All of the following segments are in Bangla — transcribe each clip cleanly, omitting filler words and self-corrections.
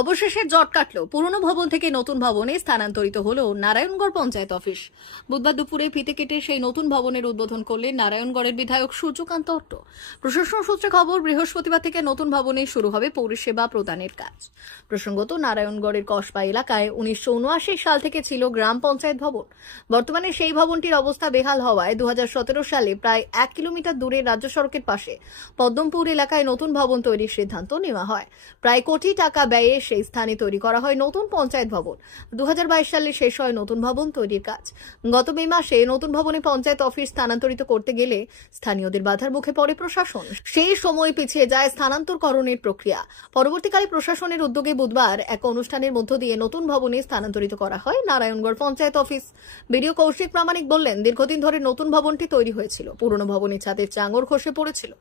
অবশেষে জট কাটল। পুরনো ভবন থেকে নতুন ভবনে স্থানান্তরিত হলো নারায়ণগড় পঞ্চায়েত অফিস। বুধবার দুপুরে ফিতে কেটে সেই নতুন ভবনের উদ্বোধন করলেন নারায়ণগড়ের বিধায়ক সূর্যকান্ত অট্ট। প্রশাসন সূত্রে খবর, বৃহস্পতিবার থেকে নতুন ভবনে শুরু হবে পরিষেবা প্রদানের কাজ। প্রসঙ্গত, নারায়ণগড়ের কসবা এলাকায় 1979 সাল থেকে ছিল গ্রাম পঞ্চায়েত ভবন। বর্তমানে সেই ভবনটির অবস্থা বেহাল হওয়ায় 2017 সালে প্রায় 1 কিলোমিটার দূরে রাজ্য সড়কের পাশে পদ্মপুর এলাকায় নতুন ভবন তৈরির সিদ্ধান্ত নেওয়া হয়। প্রায় কোটি টাকা ব্যয়ে সেই স্থানে তৈরি করা হয় নতুন পঞ্চায়েত ভবন। 2022 সালে শেষ হয় নতুন ভবন তৈরির কাজ। গত মে মাসে নতুন ভবনে পঞ্চায়েত অফিস স্থানান্তরিত করতে গেলে স্থানীয়দের বাধার মুখে পড়ে প্রশাসন। সেই সময় পিছিয়ে যায় স্থানান্তরকরণের প্রক্রিয়া। পরবর্তীকালে প্রশাসনের উদ্যোগে বুধবার এক অনুষ্ঠানের মধ্য দিয়ে নতুন ভবনে স্থানান্তরিত করা হয় নারায়ণগড় পঞ্চায়েত অফিস। বিডিও কৌশিক প্রামাণিক বললেন, দীর্ঘদিন ধরে নতুন ভবনটি তৈরি হয়েছিল। পুরনো ভবনের ছাদের চাঙড় খসে পড়েছিল।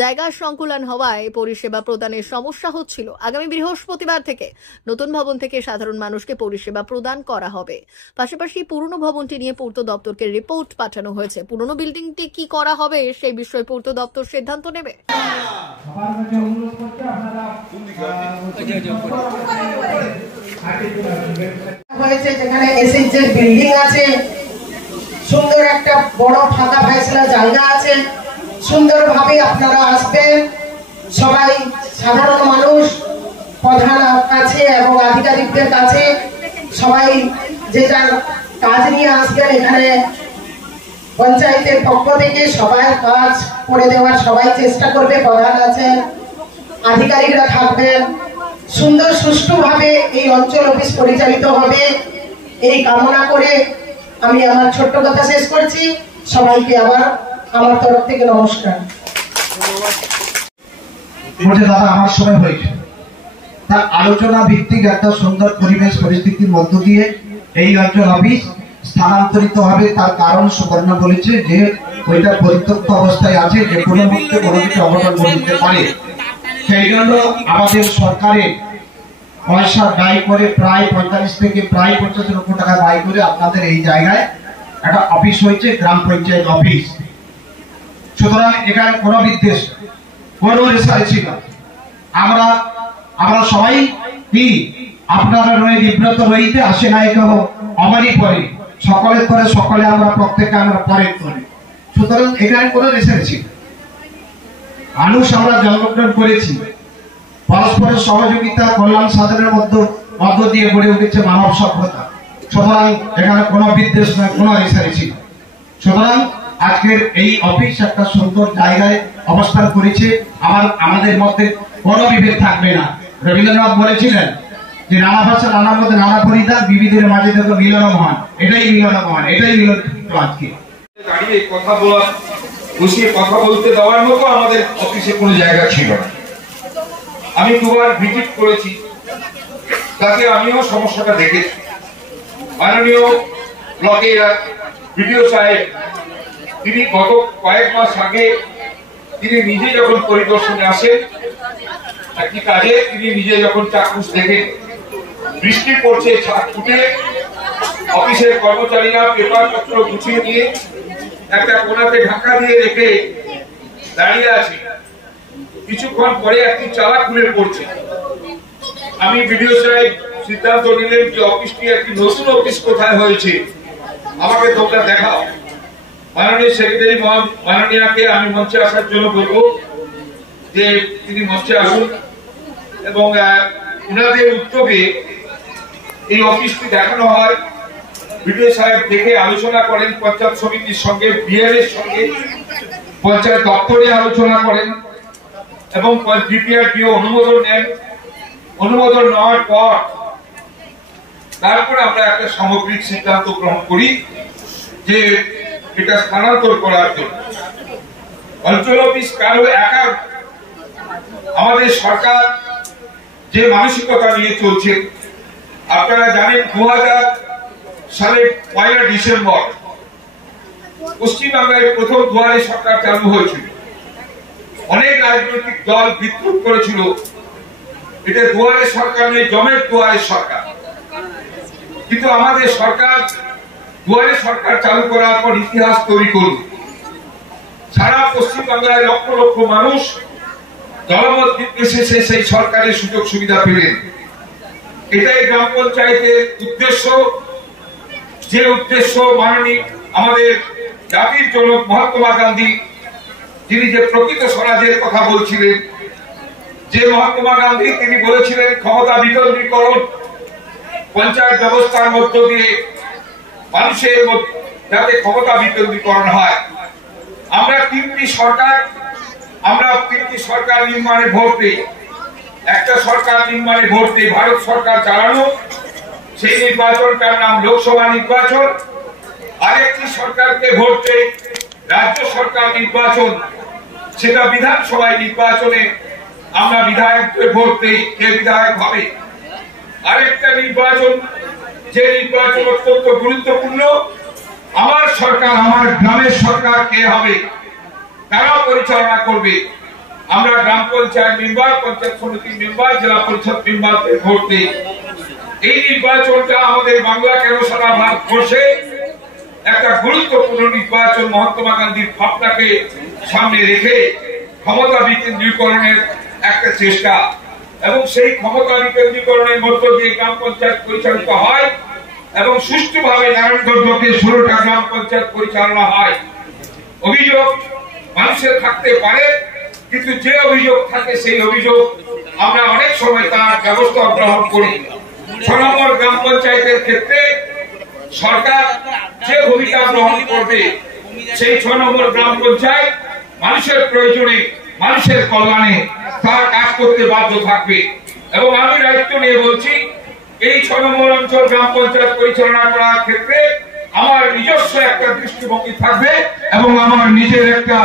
জায়গার সংকুলান হওয়ায় পরিষেবা প্রদানের সমস্যা হচ্ছিল। আগামী বৃহস্পতিবার থেকে নতুন ভবন থেকে সাধারণ মানুষকে পরিষেবা প্রদান করা হবে। পাশাপাশি পুরনো ভবনটি নিয়ে পূর্ত দপ্তরকে রিপোর্ট পাঠানো হয়েছে। পুরনো বিল্ডিংটি কি করা হবে সেই বিষয়ে পূর্ত দপ্তর সিদ্ধান্ত নেবে। যেখানে এসএইচএস বিল্ডিং আছে, সুন্দর একটা বড় ফাঁকা ফাইসলা জায়গা আছে, সুন্দরভাবে আপনারা আসবেন। সবাই সাধারণ মানুষ প্রধান কাছে এবং আধিকারিকদের কাছে সবাই যে যার কাজ নিয়ে আসবেন। এখানে পঞ্চায়েতের পক্ষ থেকে সবাই কাজ করে দেওয়ার সবাই চেষ্টা করবে। প্রধান আছেন, আধিকারিকরা থাকবেন। সুন্দর সুষ্ঠুভাবে এই অঞ্চল অফিস পরিচালিত হবে এই কামনা করে আমি আমার ছোট্ট কথা শেষ করছি। সবাইকে আবার আমার তরফ থেকে নমস্কার। দাদা, আমার সময় হয়েছে। তার আলোচনা ভিত্তিক একটা সুন্দর পরিবেশ পরিস্থিতির মধ্য দিয়ে এই অঞ্চল অফিস স্থানান্তরিত হবে। তার কারণ সুবর্ণা বলেছে যে ওইটা পরিত্যক্ত অবস্থায় আছে, যে কোনো মুহূর্তে কোনো কিছু অঘটন ঘটতে পারে। সেই জন্য আমাদের সরকারের পয়সা ব্যয় করে প্রায় 45 থেকে প্রায় 50 লক্ষ টাকা ব্যয় করে আপনাদের এই জায়গায় একটা অফিস হয়েছে, গ্রাম পঞ্চায়েত অফিস। সুতরাং এখানে কোনো বিদ্বেষ, কোনো রেশারেশি না। আমরা সবাই কি আপনারা রয়ে বিব্রত রইতে আসে নাই কেহ আমারই পরে, সকলের পরে সকলে আমরা প্রত্যেকে আমরা পরে করি। সুতরাং এখানে কোনো রেশারেশি না। মানুষ আমরা জন্মগ্রহণ করেছি, পরস্পরের সহযোগিতা কল্যাণ সাধনের মধ্য দিয়ে গড়ে উঠেছে মানব সভ্যতা। সুতরাং এখানে কোনো বিদ্বেষ নয়, কোনো রেশারেশি না। সুতরাং আজকের এই অফিস একটা সুন্দর জায়গায় অবস্থান করেছে। আমাদের মধ্যে কোনো বিভেদ থাকবে না। রবীন্দ্রনাথ বলেছিলেন যে নানা ভাষা নানার মধ্যে নানা পরিধান, বিবিধের মাঝে দেখো মিলন মহান। এটাই মিলন মহান, এটাই মিলন। আজকে দাঁড়িয়ে কথা বলা, বসিয়ে কথা বলতে দেওয়ার মতো আমাদের অফিসে কোনো জায়গা ছিল না। আমি দুবার ভিজিট করেছি, তাতে আমিও সমস্যাটা দেখেছি। মাননীয় ব্লকের বিডিও সাহেব তিনি গত কয়েক মাস আগে তিনি নিজে যখন পরিদর্শনে আসেন একটি কাজে, তিনি নিজে যখন চাক্ষুষ দেখেন বৃষ্টি পড়ছে, ছাদ ফুটে অফিসের কর্মচারীরা পেপার পত্র গুছিয়ে নিয়ে একটা কোণাতে ঢাকা দিয়ে রেখে দাঁড়িয়ে আছে। কিছুক্ষণ পরে একটি চালা খুলে পড়ছে। আমি বিডিও সাহেব সিদ্ধান্ত নিলেন যে অফিসটি একটি নতুন অফিস কোথায় হয়েছে আমাকে তোমরা দেখাও। মাননীয় সেক্রেটারি মাননীয়াকে আমি মঞ্চে আসার জন্য বলবো যে তিনি মঞ্চে আসুন এবং ওনাদের উদ্যোগে এই অফিসটি দেখানো হয়। বিডিও সাহেব দেখে আলোচনা করেন পঞ্চায়েত সমিতির সঙ্গে, বিএল এর সঙ্গে, পঞ্চায়েত দপ্তরে আলোচনা করেন এবং ডিপিআরডিও অনুমোদন নেন। অনুমোদন নেওয়ার পর তারপরে আমরা একটা সামগ্রিক সিদ্ধান্ত গ্রহণ করি যে এটা স্থানান্তর করার জন্য। অঞ্চল অফিস কারো একা, আমাদের সরকার যে মানসিকতা নিয়ে চলছে আপনারা জানেন। 2000 সালের 1 ডিসেম্বর পশ্চিমবাংলায় প্রথম দুয়ারে সরকার চালু হয়েছিল। অনেক রাজনৈতিক দল বিদ্রোহ করেছিল এটা দুয়ারে সরকার নেই, জমের দুয়ারে সরকার। কিন্তু আমাদের সরকার দুয়ারে সরকার চালু করার পর ইতিহাস তৈরি করল। সারা পশ্চিমবাংলায় লক্ষ লক্ষ মানুষ দলমত নির্বিশেষে সেই সরকারের সুযোগ সুবিধা পেলেন। এটাই গ্রাম পঞ্চায়েতের উদ্দেশ্য, যে উদ্দেশ্য মাননীয় আমাদের জাতির জনক মহাত্মা গান্ধী, যিনি যে প্রকৃত স্বরাজের কথা বলছিলেন, যে মহাত্মা গান্ধী তিনি বলেছিলেন ক্ষমতা বিকেন্দ্রীকরণ, পঞ্চায়েত ব্যবস্থার মধ্য দিয়ে মানুষের যাতে ক্ষমতা বিকেন্দ্রীকরণ হয়। আমরা তিনটি সরকার নির্মাণে ভোট দিই। একটা সরকার নির্মাণে ভোট দিই ভারত সরকার চালানো, সেই নির্বাচনটার নাম লোকসভা নির্বাচন। আরেকটি সরকারকে ভোট দেই রাজ্য সরকার নির্বাচন, সেটা বিধানসভায় নির্বাচনে আমরা বিধায়ককে ভোট দিই, কে বিধায়ক হবে। আরেকটা নির্বাচন, যে নির্বাচন অত্যন্ত গুরুত্বপূর্ণ, আমার সরকার, আমার গ্রামের সরকার কে হবে, কারা পরিচালনা করবে। আমরা গ্রাম পঞ্চায়েত মেম্বার, পঞ্চায়েত সমিতি মেম্বার, জেলা পরিষদ মেম্বারদের ভোট দিই। এই নির্বাচনটা আমাদের বাংলা কেন সারা ভারতবর্ষে একটা গুরুত্বপূর্ণ নির্বাচন। মহাত্মা গান্ধীর ভাবনাকে সামনে রেখে ক্ষমতা বিকেন্দ্রীকরণের একটা চেষ্টা, এবং সেই ক্ষমতা বিকেন্দ্রীকরণের মধ্য দিয়ে গ্রাম পঞ্চায়েত পরিচালিত হয় এবং সুষ্ঠুভাবে নারায়ণগঞ্জ ব্লকে 16টা গ্রাম পঞ্চায়েত পরিচালনা হয়। অভিযোগ মানুষের থাকতে পারে, কিন্তু যে অভিযোগ থাকে সেই অভিযোগ আমরা অনেক সময় তার ব্যবস্থা গ্রহণ করি। 6 নম্বর গ্রাম পঞ্চায়েতের ক্ষেত্রে সরকার যে ভূমিকা গ্রহণ করবে, সেই 6 নম্বর গ্রাম পঞ্চায়েত মানুষের প্রয়োজনে, মানুষের কল্যাণে তার কাজ করতে বাধ্য থাকবে। এবং আমি দায়িত্ব নিয়ে বলছি, এই 6 নম্বর অঞ্চল গ্রাম পঞ্চায়েত পরিচালনা করার ক্ষেত্রে আমার নিজস্ব একটা দৃষ্টিভঙ্গি থাকবে এবং আমার নিজের একটা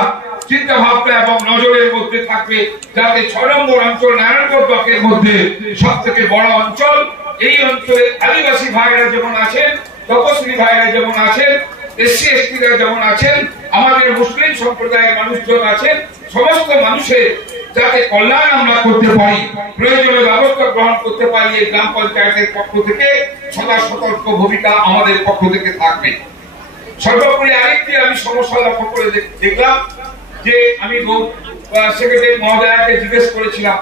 চিন্তা ভাবনা এবং নজরের মধ্যে থাকবে, যাতে 6 নম্বর অঞ্চল নারায়ণগঞ্জ ব্লকের মধ্যে সব থেকে বড় অঞ্চল। এই অঞ্চলে আদিবাসী ভাইরা যেমন আছেন, তপশিলি ভাইরা যেমন আছেন, এসসি এসটিরা যেমন আছেন, আমাদের মুসলিম সম্প্রদায়ের মানুষজন আছেন, সমস্ত মানুষের যাতে কল্যাণ আমরা করতে পারি, প্রয়োজনীয় ব্যবস্থা গ্রহণ করতে পারি, এই গ্রাম পঞ্চায়েতের পক্ষ থেকে সদা সতর্ক ভূমিকা আমাদের পক্ষ থেকে থাকবে। সর্বোপরি আরেকটি আমি সমস্যা লক্ষ্য করে দেখলাম, যে আমি সেক্রেটারি মহোদয়াকে জিজ্ঞেস করেছিলাম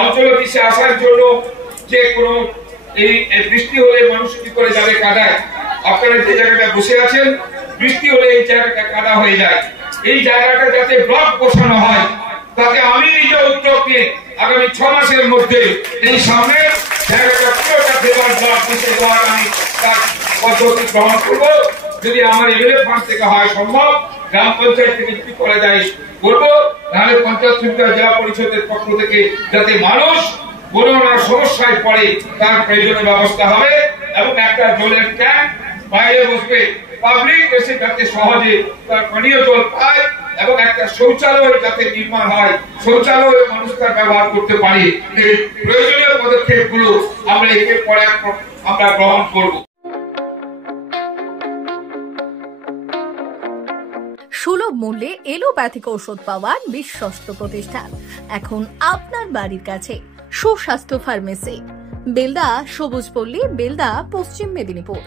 অঞ্চল অফিসে আসার জন্য যে কোনো এই বৃষ্টি হলে মানুষ কি করে যাবে কাদায়। আপনারা যে জায়গাটা বসে আছেন, বৃষ্টি হলে এই জায়গাটা কাদা হয়ে যায়। এই জায়গাটা যাতে ব্লক বসানো হয়, তাতে আমি নিজে উদ্যোগ নিয়ে আগামী 6 মাসের মধ্যে এই সামনে জায়গাটা পুরোটা দেওয়ার ব্লক বসে দেওয়ার আমি তার পদ্ধতি গ্রহণ করবো। যদি আমার এমএলএ ফান্ড থেকে হয় সম্ভব, গ্রাম পঞ্চায়েত থেকে কি করা যায় করবো, নাহলে পঞ্চায়েত সমিতি জেলা পরিষদের পক্ষ থেকে যাতে মানুষ কোনো না সমস্যায় পড়ে তার প্রয়োজনীয় ব্যবস্থা হবে। এবং একটা জলের ট্যাঙ্ক বাইরে বসবে, পাবলিক এসে যাতে সহজে তার পানীয় জল পায়, এবং একটা শৌচালয় যাতে নির্মাণ হয়, শৌচালয়ে মানুষ তার ব্যবহার করতে পারে। এই প্রয়োজনীয় পদক্ষেপগুলো আমরা একের পর এক আমরা গ্রহণ করব। সুলভ মূল্যে এলোপ্যাথিক ঔষধ পাওয়ার বিশ্বস্ত প্রতিষ্ঠান এখন আপনার বাড়ির কাছে। সুস্বাস্থ্য ফার্মেসি, বেলদা, সবুজপল্লী, বেলদা, পশ্চিম মেদিনীপুর।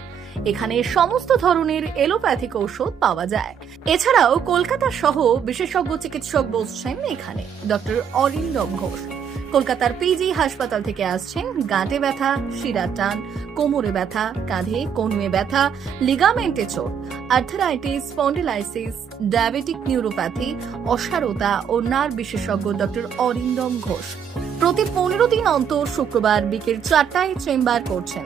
এখানে সমস্ত ধরনের এলোপ্যাথিক ঔষধ পাওয়া যায়। এছাড়াও কলকাতা সহ বিশেষজ্ঞ চিকিৎসক বসছেন এখানে। ডক্টর অরিন্দম ঘোষ কলকাতার পিজি হাসপাতাল থেকে আসছেন। গাঁটে ব্যথা, শিরার টান, কোমরে ব্যথা, কাঁধে কনুয়ে ব্যথা, লিগামেন্টে চোট, আর্থারাইটিস, স্পন্ডিলাইসিস, ডায়াবেটিক নিউরোপ্যাথি, অসারতা ও নার্ভ বিশেষজ্ঞ ডক্টর অরিন্দম ঘোষ প্রতি 15 দিন অন্তর শুক্রবার বিকেল 4টায় চেম্বার করছেন।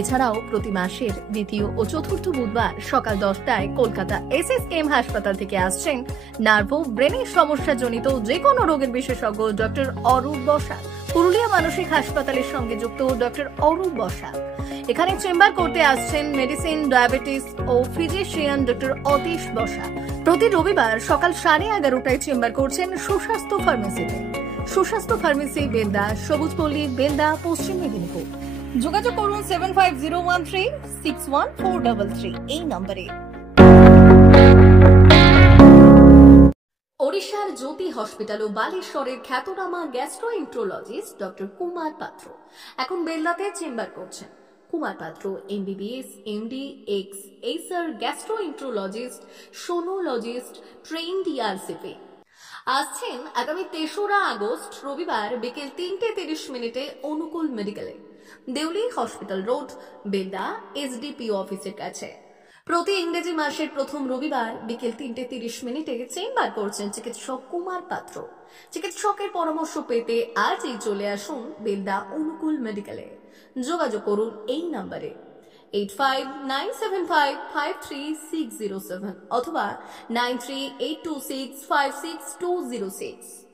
এছাড়াও প্রতি মাসের দ্বিতীয় ও চতুর্থ বুধবার সকাল 10টায় কলকাতা এসএসকেএম হাসপাতাল থেকে আসছেন নার্ভো ব্রেনের সমস্যাজনিত যে কোনো রোগের বিশেষজ্ঞ ডক্টর অরূপ বসাক। পুরুলিয়া মানসিক হাসপাতালের সঙ্গে যুক্ত ডক্টর অরূপ বসাক এখানে চেম্বার করতে আসছেন মেডিসিন, ডায়াবেটিস ও ফিজিশিয়ান ডক্টর অতীশ বসাক। প্রতি রবিবার সকাল 11:30টায় চেম্বার করছেন সুস্বাস্থ্য ফার্মেসিতে। সুস্বাস্থ্য ফার্মেসি, বেলদা, সবুজপল্লী, বেলদা, পশ্চিম মেদিনীপুর। যোগাযোগ করুন 7501361433 এই নম্বরে। ওড়িশার জ্যোতি হসপিটাল ও বালেশ্বরের খ্যাতনামা গ্যাস্ট্রোএন্ট্রোলজিস্ট ডক্টর কুমার পাত্র এখন বেলদাতে চেম্বার করছেন। Kumar Patra MBBS, MD, ex এইসার গ্যাস্ট্রোএন্ট্রোলজিস্ট, সোনোলজিস্ট, ট্রেইনড ইআরসিপি। আসছেন আগামী 3রা আগস্ট রবিবার বিকেল 3:30 অনুকূল মেডিকেলে। Deuli hospital road, Belda, SDPO অফিসের কাছে। প্রতি ইংরেজি মাসের প্রথম রবিবার বিকেল 3:30 চেম্বার করছেন চিকিৎসক কুমার পাত্র। চিকিৎসকের পরামর্শ পেতে আজই চলে আসুন বেলদা অনুকূল মেডিকেলে। যোগাযোগ করুন এই নাম্বারে 8597553607 অথবা 9382656206।